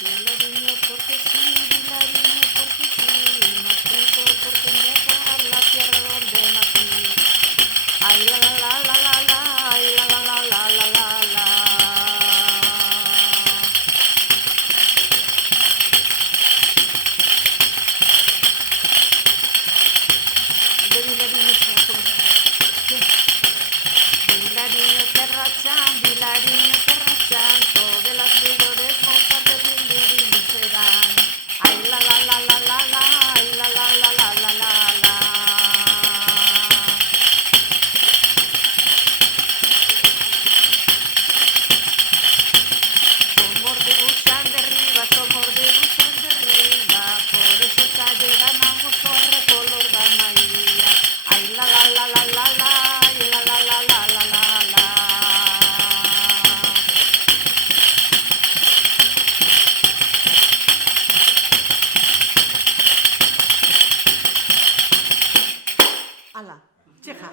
Vilariño porque sí, Vilariño porque sí, nacido porque negar la tierra donde nací. Ay la la la la la la, ay la la la la la la la. De Vilariño Vilariño terrachan, todas las vidores mozas de Vilariño serán. Ay la la la la la la, ay la la la la la la la. Somos de Busan de Riba, somos de Busan de Riba, por eso calle ganamos torre color da María. Ay la la la la la la, ay la la la la la la la. Ala, txeja.